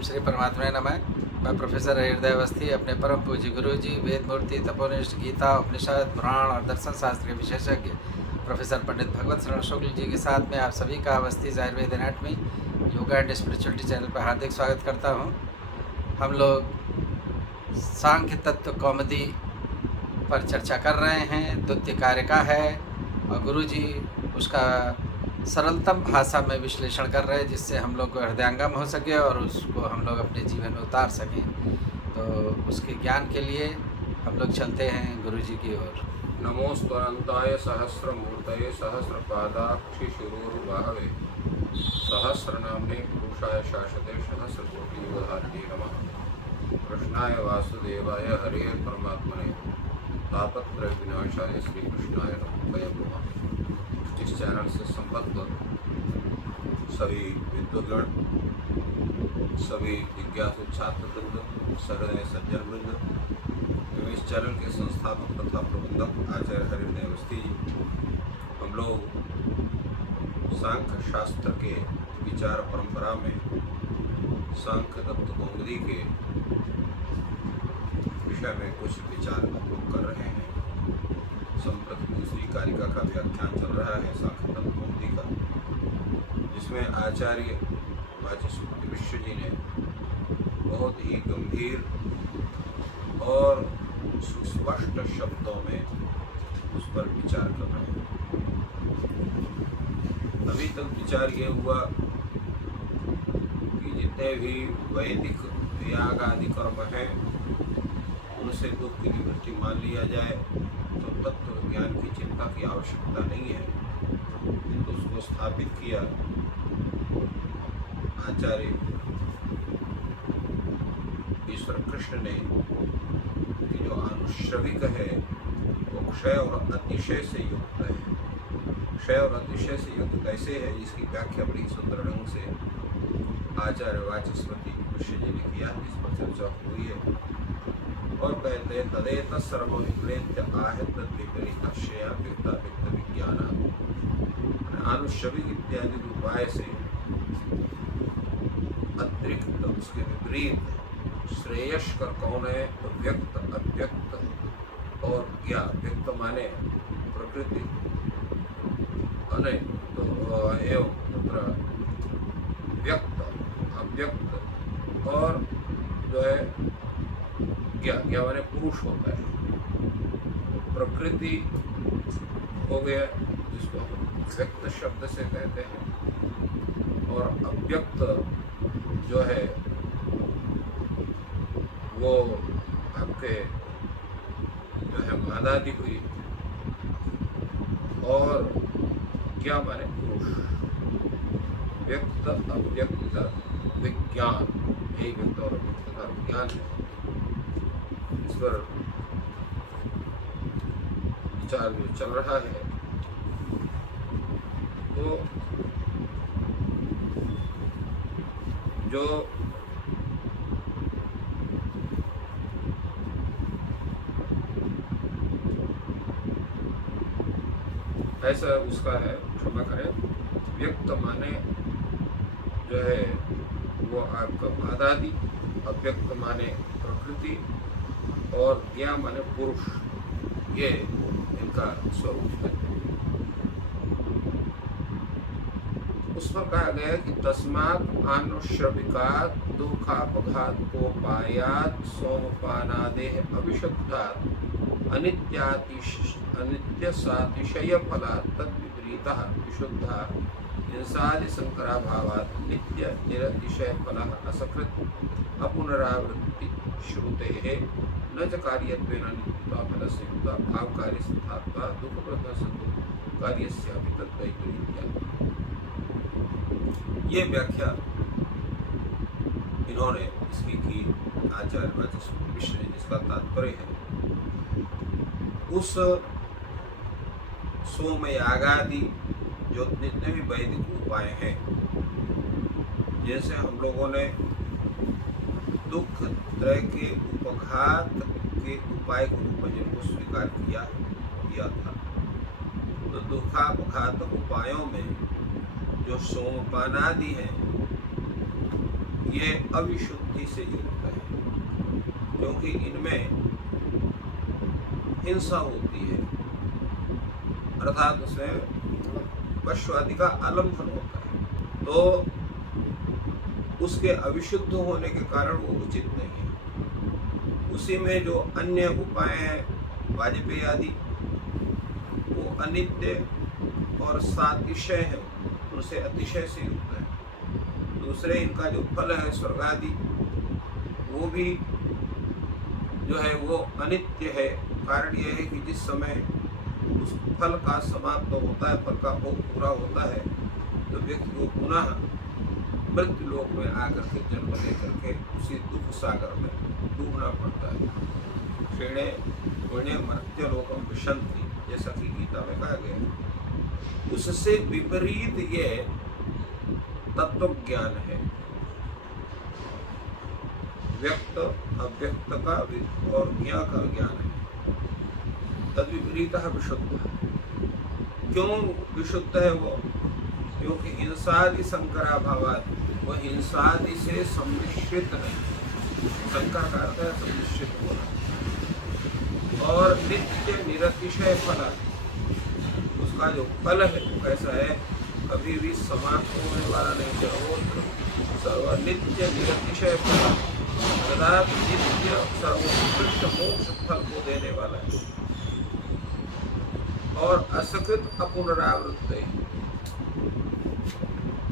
ओम श्री परमात्मा नमः। मैं प्रोफेसर हृदय अवस्थी अपने परम पूज्य गुरु जी वेद मूर्ति तपोनिष्ठ गीता उपनिषद पुराण और दर्शन शास्त्र के विशेषज्ञ प्रोफेसर पंडित भगवत शरण शुक्ल जी के साथ में आप सभी का Awasthi Ayurveda anatomy yoga and spirituality channel पर हार्दिक स्वागत करता हूं। हम लोग सांख्य तत्व कौमुदी पर चर्चा कर रहे हैं। द्वितीय कार्य का है और गुरु जी उसका सरलतम भाषा में विश्लेषण कर रहे हैं, जिससे हम लोग को हृदयंगम हो सके और उसको हम लोग अपने जीवन में उतार सकें। तो उसके ज्ञान के लिए हम लोग चलते हैं गुरु जी की ओर। नमोस्तुअनंताय सहस्रमूर्तये सहस्रपादाक्षिशिरोरुबाहवे सहस्रनाम्ने पुरुषाय शाश्वते सहस्रकोटियुगधारिणे नमः। कृष्णाय वासुदेवाय हरे परमात्मने तापत्रय विनाशाय श्रीकृष्णाय नमः। इस चैनल से संबद्ध सभी विद्वद्गण, सभी जिज्ञासु छात्रवृंद, सहृदय सज्जन वृंद, इस चैनल के संस्थापक तथा प्रबंधक आचार्य हरिहर अवस्थी जी, हम लोग सांख्य शास्त्र के विचार परंपरा में सांख्य तत्व कौमुदी के विषय में कुछ विचार हम लोग कर रहे हैं। संप्रति दूसरी कारिका का व्याख्यान चल रहा है सांख्य तत्व कौमुदी का, जिसमें आचार्य वाचस्पति विश्व जी ने बहुत ही गंभीर और सुस्पष्ट शब्दों में उस पर विचार कर रहे हैं। अभी तक विचार ये हुआ कि जितने भी वैदिक याग आदि कर्म हैं उनसे दुख की निवृत्ति मान लिया जाए तो तत्व ज्ञान की चिंता की आवश्यकता नहीं है, किंतु उसको स्थापित किया आचार्य ईश्वर कृष्ण ने कि जो अनुश्रविक है वो क्षय और अतिशय से युक्त है। क्षय और अतिशय से युक्त कैसे है, इसकी व्याख्या बड़ी सुंदर ढंग से आचार्य वाचस्पति विश्व जी ने किया, जिस पर चर्चा हुई है। और कहते हैं तदेत सर्व विप्रेत्य आहे तद्विपरीत क्षय व्यक्त व्यक्त विज्ञान। अनुश्रविक इत्यादि उपाय से अतिरिक्त उसके विपरीत श्रेयस्कर कौन है तो व्यक्त, अव्यक्त और क्या। व्यक्त माने प्रकृति, अने तो एवं तत्र व्यक्त, अव्यक्त और जो है क्या माने पुरुष होता है। प्रकृति हो गया जिसको हम व्यक्त शब्द से कहते हैं, और अव्यक्त जो है वो आपके जो है मादादि हुई, और क्या माने पुरुष। व्यक्त अव्यक्त विज्ञान, यही व्यक्त और अव्यक्त का विज्ञान है। इस पर विचार जो चल रहा है, तो जो ऐसा उसका है, क्षमा करें, व्यक्त माने जो है वो आपका मादादि, अव्यक्त माने प्रकृति और ज्ञा माने पुरुष, ये इनका स्वरूप है। उस पर कहा गया कि तस्मात् अनुश्रविकात् दुखापघात कोपायात् सोमपानादेह अविशुद्धात् अनित्य सातिशय फलात् तद्विपरीतः विशुद्धा हिंसादि संकराभावात् नित्य निरतिशय फलः असकृत् अपुनरावृत्ति श्रुतेः न च कार्यत्वेन नित्यता फलस्य युक्ता भावकारी सिद्धात्वा दुःखप्रदसतो कार्यस्यापि तद्वैपरीत्यम्। ये व्याख्या इन्होंने इसकी की आचार्य वाचस्पति विश्व ने, जिसका तात्पर्य है उस सोम यागादि जो जितने भी वैदिक उपाय हैं, जैसे हम लोगों ने दुख त्रय के उपघात के उपाय के रूप में जिनको स्वीकार किया था, तो दुखापघात उपायों में जो सोमपानादि हैं ये अविशुद्धि से युक्त है, क्योंकि इनमें हिंसा होती है, अर्थात उसमें पशु आदि का आलम्बन होता है, तो उसके अविशुद्ध होने के कारण वो उचित नहीं है। उसी में जो अन्य उपाय हैं वाजपेयी आदि, वो अनित्य और सातिशय है, उनसे अतिशय से युक्त है। दूसरे इनका जो फल है स्वर्ग आदि, वो भी जो है वो अनित्य है। कारण यह है कि जिस समय उस फल का समाप्त होता है, फल का भोग पूरा होता है, तो व्यक्ति को पुनः मृत्यु लोक में आकर के जन्म लेकर के उसी दुख सागर में डूबना पड़ता है। क्षीणे पुण्य मर्त्य लोकम विशंति, जैसा कि गीता में कहा गया है। उससे विपरीत ये तत्व ज्ञान है, व्यक्त अव्यक्त का और ज्ञा का ज्ञान है। तद विपरीत विशुद्ध। क्यों विशुद्ध है वो? क्योंकि हिंसादि संकराभावात, वह हिंसादि से सम्मिश्रित है। संकर का अर्थ है सम्मिश्रित होना। और नित्य निरतिशय फल, उसका जो फल है वो कैसा है? कभी भी समाप्त होने वाला नहीं है। सर्वनित्य निरतिशय फल, सदा नित्य सर्वोत्कृष्ट मोक्ष फल को देने वाला है। और असकृत अपुनरावृत्त है।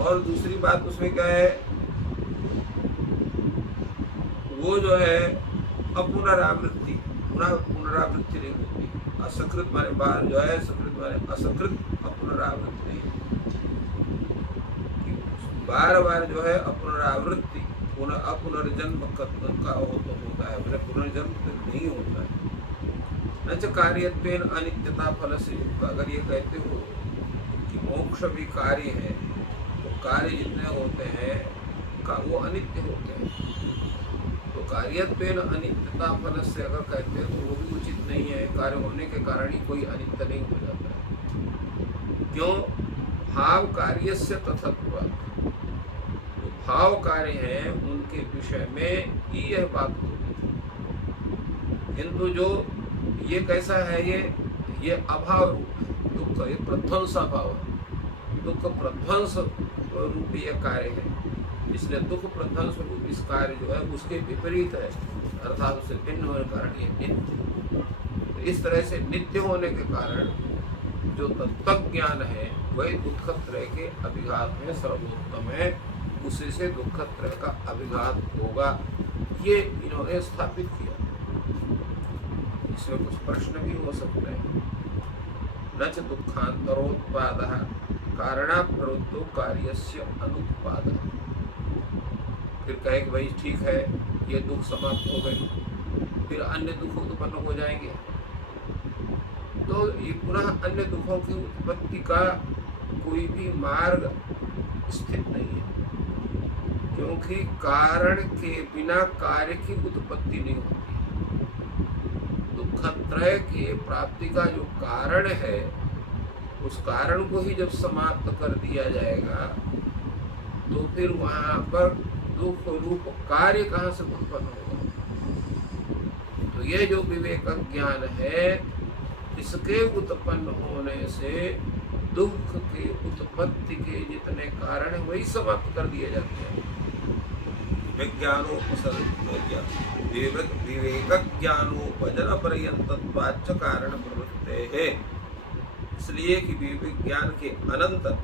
और दूसरी बात उसमें क्या है? वो जो है अपुनरावृत्ति, पुनरावृत्ति नहीं होती। असकृत माने बार जो है, सकृत माने असकृत अपुनरावृत्ति। बार बार जो है अपुनरावृत्ति, अपुनर्जन्म का होता है, मैंने पुनर्जन्म नहीं होता है। न कार्यत्वेन अनित्यता फल से युक्त। अगर ये कहते हो कि मोक्ष भी कार्य है, तो कार्य जितने होते हैं वो अनित्य होते हैं। तो कार्यत्वेन अनित्यता फल से अगर कहते हैं तो वो भी उचित नहीं है। कार्य होने के कारण ही कोई अनित्य नहीं हो जाता है। क्यों? भाव कार्य से तथत्व, जो भाव कार्य हैं उनके विषय में ही यह बात होती है। किंतु जो ये कैसा है, ये अभाव रूप है, दुख, ये प्रध्वंस अभाव है। दुख प्रध्वंस रूप ये कार्य है, इसलिए दुख प्रध्वंस रूप इस कार्य जो है उसके विपरीत है, अर्थात उससे भिन्न होने के कारण ये नित्य। तो इस तरह से नित्य होने के कारण जो तत्व ज्ञान है वही दुखत्रय के अभिघात में सर्वोत्तम है, उसी से दुखत्रय का अभिघात होगा, ये इन्होंने स्थापित किया। इसमें कुछ प्रश्न भी हो सकते हैं। न च दुखांतरोत्पादः कारणाप्रवृत्तो कार्यस्य अनुत्पादः। फिर कहे कि भाई ठीक है, ये दुख समाप्त हो गए, फिर अन्य दुख उत्पन्न हो जाएंगे, तो ये पुनः अन्य दुखों की उत्पत्ति का कोई भी मार्ग स्थित नहीं है, क्योंकि कारण के बिना कार्य की उत्पत्ति नहीं होती। दुखत्रय के प्राप्ति का जो कारण है, उस कारण को ही जब समाप्त कर दिया जाएगा, तो फिर वहां पर दुख रूप कार्य कहाँ से उत्पन्न होगा? तो ये जो विवेक ज्ञान है, इसके उत्पन्न होने से दुख के उत्पत्ति के जितने कारण है वही समाप्त कर दिए जाते हैं। विवेक ज्ञानोपजन पर्यंतत्वाच्च कारण प्रवृत्ते है। इसलिए कि विवेक ज्ञान के अनंतर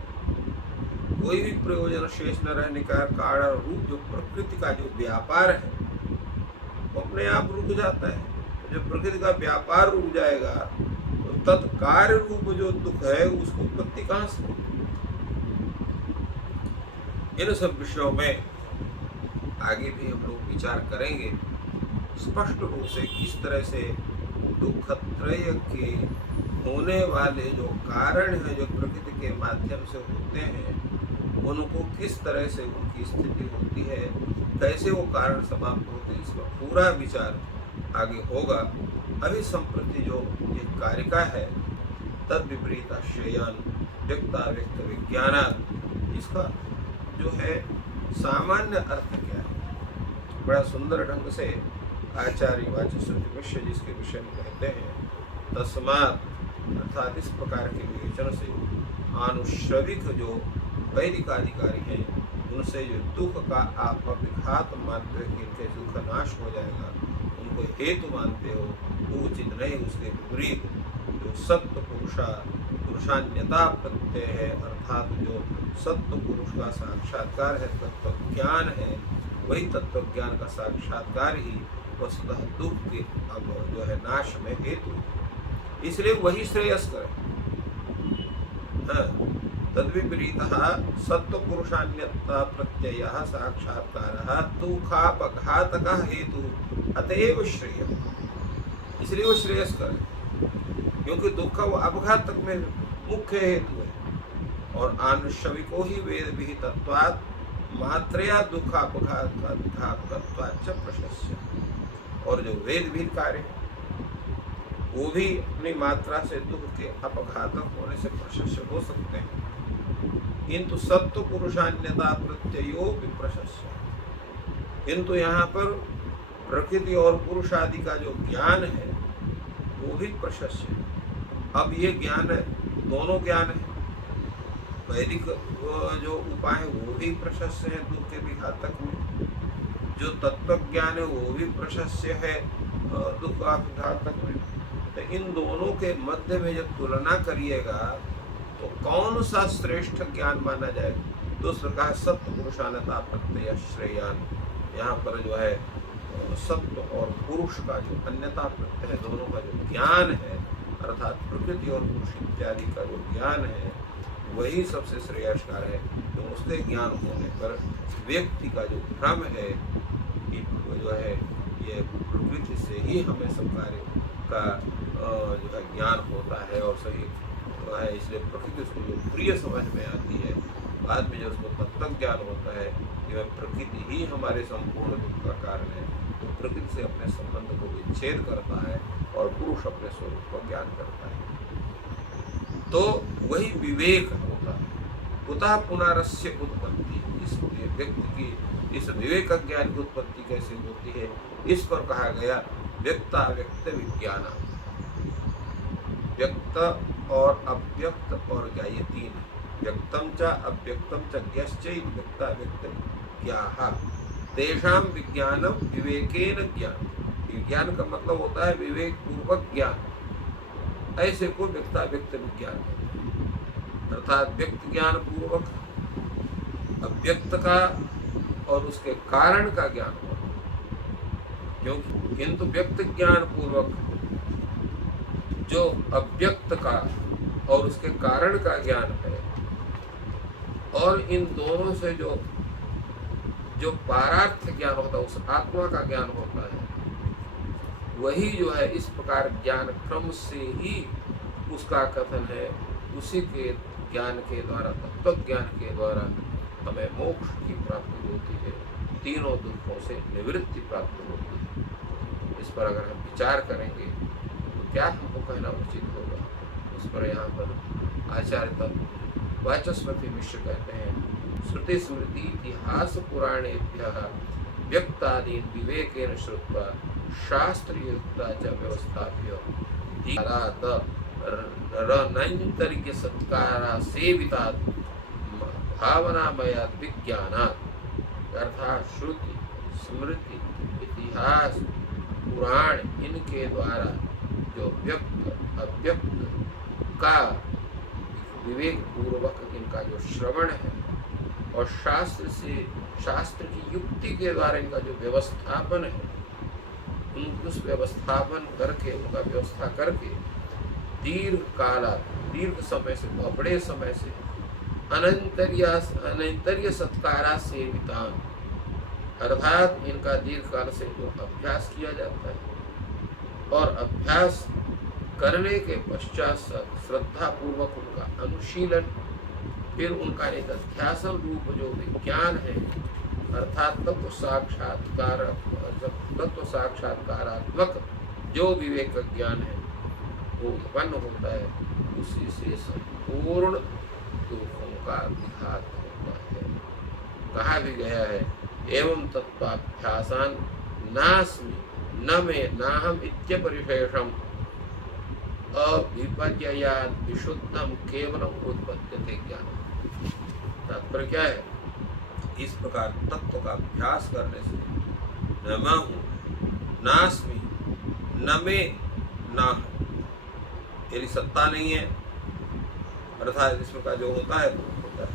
कोई भी प्रयोजन शेष न रहने का कारण रूप जो प्रकृति का जो व्यापार है वो अपने आप रुक जाता है। जब प्रकृति का व्यापार रुक जाएगा तो तत्कार्य रूप जो दुख है उसकी उत्पत्ति कहाँ से? इन सब विषयों में आगे भी हम लोग विचार करेंगे स्पष्ट रूप से, किस तरह से दुखत्रय के होने वाले जो कारण हैं, जो प्रकृति के माध्यम से होते हैं, उनको किस तरह से उनकी स्थिति होती है, कैसे वो कारण समाप्त होते हैं, इसका पूरा विचार आगे होगा। अभी संप्रति जो ये कारिका है तद विपरीत श्रेयान व्यक्ता व्यक्त विज्ञानात्, इसका जो है सामान्य अर्थ क्या है? बड़ा सुंदर ढंग से आचार्य वाचस्पति मिश्र जी इसके विषय में कहते हैं, तस्मात् अर्थात इस प्रकार के विवेचन से आनुश्रविक जो वैदिक अधिकारी हैं उनसे जो दुख का आप विघात मानते हो कि इनके दुख नाश हो जाएगा, उनको हेतु मानते हो, वो उचित नहीं। उसके विपरीत जो सत्य पुरुषान्यता प्रत्यय है, अर्थात जो सत्य पुरुष का साक्षात्कार है, तत्व ज्ञान है, वही तत्व ज्ञान का साक्षात्कार ही वस्तुतः दुख के अब जो है नाश में हेतु है, इसलिए वही श्रेयस्कर है। तद्विपरीतः सत्व पुरुषान्यता प्रत्यय साक्षात्कार दुखापघातकः हेतु अतएव श्रेय, इसलिए वो श्रेयस्कर है, क्योंकि दुख वो अपघातक में मुख्य हेतु है। और आनुषविको ही वेद विहितत्वात् मात्रया दुखापघातकत्वाच्च प्रशस्य, और जो वेद विहित कार्य है वो भी अपनी मात्रा से दुख के अपघातक होने से प्रशस्य हो सकते हैं, किंतु सत्व पुरुषान्यता प्रत्ययो भी प्रशस्य, किंतु यहाँ पर प्रकृति और पुरुष आदि का जो ज्ञान है वो भी प्रशस्य है। अब ये ज्ञान है, दोनों ज्ञान है, वैदिक जो उपाय है वो भी प्रशस्य है दुख के विघातक में, जो तत्व ज्ञान है वो भी प्रशस्य है दुख विघातक में। तो इन दोनों के मध्य में जब तुलना करिएगा तो कौन सा श्रेष्ठ ज्ञान माना जाए, तो उस प्रकार सत्य पुरुषान्यता प्रत्यय श्रेयान, यहाँ पर जो है सत्य और पुरुष का जो अन्यता प्रत्यय है, दोनों का जो ज्ञान है, अर्थात प्रकृति और पुरुष इत्यादि का जो ज्ञान है वही सबसे श्रेयस्कर है। तो उसके ज्ञान होने पर व्यक्ति का जो भ्रम है कि जो है ये प्रकृति से ही हमें सब कार्य का जो है ज्ञान होता है और सही है, इसलिए प्रकृति उसको जो प्रिय समझ में आती है, बाद में जब उसको तत्व ज्ञान होता है कि वह प्रकृति ही हमारे संपूर्ण दुख का कारण है, तो प्रकृति से अपने संबंध को विच्छेद करता है और पुरुष अपने स्वरूप का ज्ञान करता है, तो वही विवेक होता है। कुतः पुनरस्य उत्पत्ति, इस व्यक्ति की इस विवेक ज्ञान की उत्पत्ति कैसे होती है, इस पर कहा गया व्यक्ताव्यक्त विज्ञान। व्यक्त और अव्यक्त और ज्ञा, ये तीन, व्यक्तम च अव्यक्तम च ज्ञश्चैव व्यक्ताव्यक्त ज्ञाः तेषां विज्ञानम विवेकेन ज्ञान। विज्ञान का मतलब होता है विवेक पूर्वक ज्ञान, ऐसे को व्यक्ताव्यक्त विज्ञान, अर्थात व्यक्त ज्ञान पूर्वक अव्यक्त का और उसके कारण का ज्ञान हो, क्योंकि किंतु व्यक्त ज्ञान पूर्वक जो अव्यक्त का और उसके कारण का ज्ञान है, और इन दोनों से जो पारार्थ ज्ञान होता है, उस आत्मा का ज्ञान होता है, वही जो है इस प्रकार ज्ञान क्रम से ही उसका कथन है, उसी के ज्ञान के द्वारा, तत्व ज्ञान के द्वारा हमें मोक्ष की प्राप्ति होती है, तीनों दुखों से निवृत्ति प्राप्त होती है। इस पर अगर हम विचार करेंगे तो क्या हमको कहना उचित होगा, उस पर यहाँ पर आचार्य वाचस्पति मिश्र कहते हैं, श्रुति स्मृति इतिहास पुराणेभ्यः व्यक्तादीन विवेकेन श्रुत्वा शास्त्रयुक्ता च व्यवस्थाप्य धीरात रनैन्तरिक सत्कारा सेविता भावनामया विज्ञानात्, अर्थात श्रुति स्मृति इतिहास पुराण इनके द्वारा जो व्यक्त अव्यक्त का विवेक पूर्वक इनका जो श्रवण है और शास्त्र की युक्ति के द्वारा इनका जो व्यवस्थापन है, उस व्यवस्थापन करके उनका व्यवस्था करके दीर्घ समय से, बड़े समय से अनंतर्य सत्कारा सेवितान, अर्थात इनका दीर्घ काल से जो अभ्यास किया जाता है और अभ्यास करने के पश्चात श्रद्धा पूर्वक उनका अनुशीलन, फिर उनका एक अध्यासन रूप जो विज्ञान है, अर्थात तत्व साक्षात्कारात्मक जो विवेक ज्ञान है वो उत्पन्न होता है, उसी से संपूर्ण दुखों का विघात होता है। कहा भी गया है एवं तत्त्वाभ्यासान् नास्मि न मे नाहम् इत्यपरिशेषम् अविपर्ययात् विशुद्धं केवलम् उत्पद्यते ज्ञानम्। तात्पर्य क्या है? इस प्रकार तत्व का अभ्यास करने से न मैं हूँ, नास्मि, न मैं, ना हूँ, मेरी सत्ता नहीं है, अर्थात इस प्रकार जो होता है तो होता है।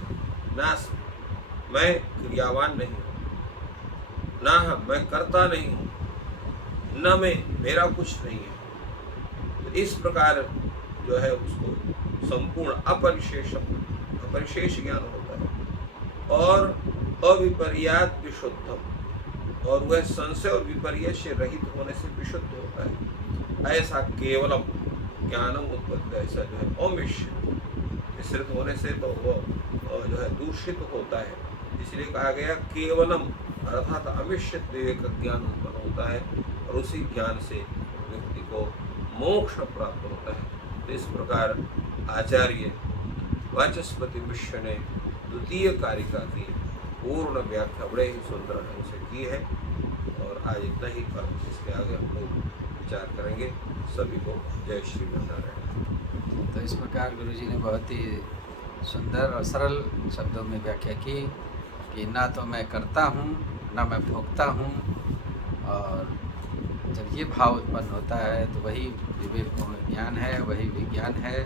नास्मि, मैं क्रियावान नहीं हूँ, ना हम, मैं करता नहीं हूँ, न मैं, मेरा कुछ नहीं है। तो इस प्रकार जो है उसको संपूर्ण अपरिशेष ज्ञान होता है और अविपर्यात विशुद्धम, और वह संशय और विपर्य से रहित होने से विशुद्ध होता है। ऐसा केवलम ज्ञानम उत्पत्ति, ऐसा जो है मिश्रित होने से तो वो जो है दूषित होता है, इसलिए कहा गया केवलम, अर्थात अमिश्रित विवेक ज्ञान उत्पन्न होता है और उसी ज्ञान से व्यक्ति को मोक्ष प्राप्त होता है। तो इस प्रकार आचार्य वाचस्पति मिश्र ने द्वितीय कारिका की पूर्ण व्याख्या बड़े ही सुंदर ढंग से की है और आज इतना ही, पर इसके आगे हम लोग विचार करेंगे। सभी को जय श्री नारायण। तो इस प्रकार गुरुजी ने बहुत ही सुंदर और सरल शब्दों में व्याख्या की कि ना तो मैं करता हूँ, ना मैं भोगता हूँ, और जब ये भाव उत्पन्न होता है तो वही विवेकपूर्ण ज्ञान है, वही विज्ञान है।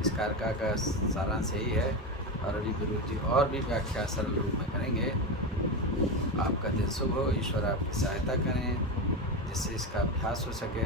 इस कारिका का सारांश यही है। और अभी गुरु जी और भी व्याख्या सरल रूप में करेंगे। आपका दिन शुभ हो, ईश्वर आपकी सहायता करें जिससे इसका अभ्यास हो सके।